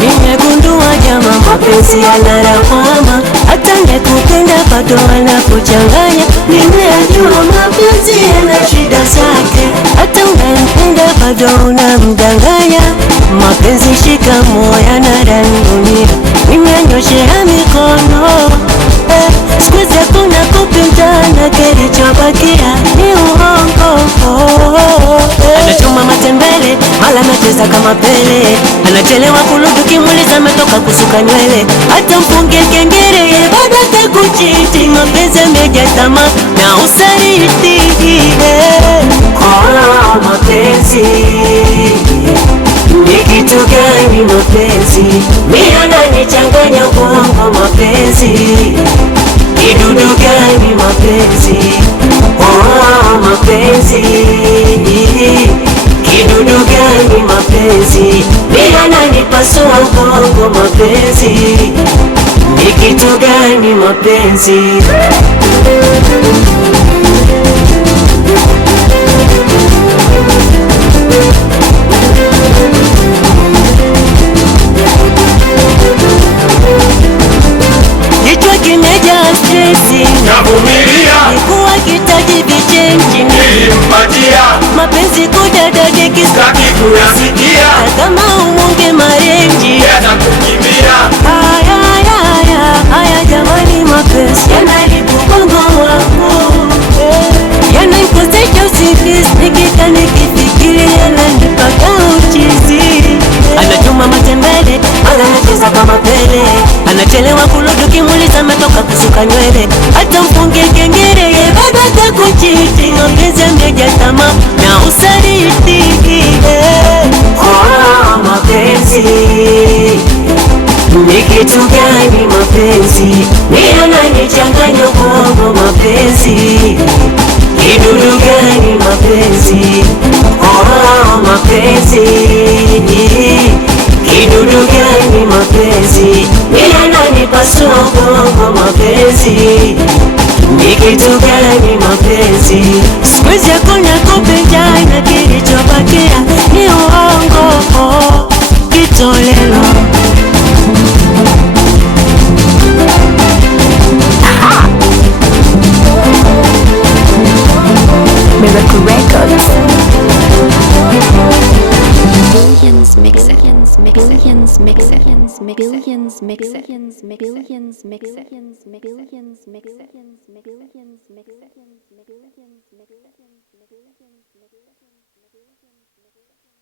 Nimegundua jama, mapenzi yanalawama, hata nekupenda bado wanakuchanganya. Nimejua mapenzi yana shida zake, hata unampenda bado unamdanganya. Mapenzi shikamoo yanadanganya, nimenyoshea mikono. Siku hizi hakuna kupendana, kilichobakia ni uongo. Anachoma matembele, mala anacheza kama Pele, anachelewa kurudi kimuliza ametoka kusuka nywele. Hata mfunge kengele bado atakuchiti, mapenzi yamejaa tamaa na usaliti. Mapenzi ni kitu gani? Mapenzi mimi ananichanganya ubongo. Mapenzi kidudu gani? Mapenzi mapenzi kidudu gani? Mapenzi mimi ananipasua ubongo. Mapenzi ni kitu gani? Mapenzi kichwa kimejaa stresi, navumilia nikuwa kitaji vichenji nilimpatia, mapenzi kudadadeki sitaki kuyasikia, kama umunge marenji yatakukimbia. Haya jamani, mapenzi yanaharibu ubongo wangu, yananikosesha usingizi, nikika nikifikiri yananipaka uchizi. Anachoma matembele, mala anacheza kama Pele, anachelewa kurudi kimuliza ametoka kusuka nywele. Hata mfunge kengele bado atakuchiti, mapenzi yamejaa tamaa na usaliti. Mapenzi ni kitu gani? Mapenzi mimi ananichanganya ubongo. Mapenzi kidudu gani? Mapenzi mapenzi kidudu gani? Mapenzi mimi ananipasua ubongo. Mapenzi ni kitu gani? Mapenzi siku hizi hakuna kupendana, kilichobakia ni uongo, kitolelo. Miracle Records. Billions mix it. Billions mix it. Billions mix it. Billions mix it. Billions mix it. Billions mix it. Billions mix it. Billions mix it. Billions mix it. Billions mix it. Billions mix it. Billions mix it. Billions mix it.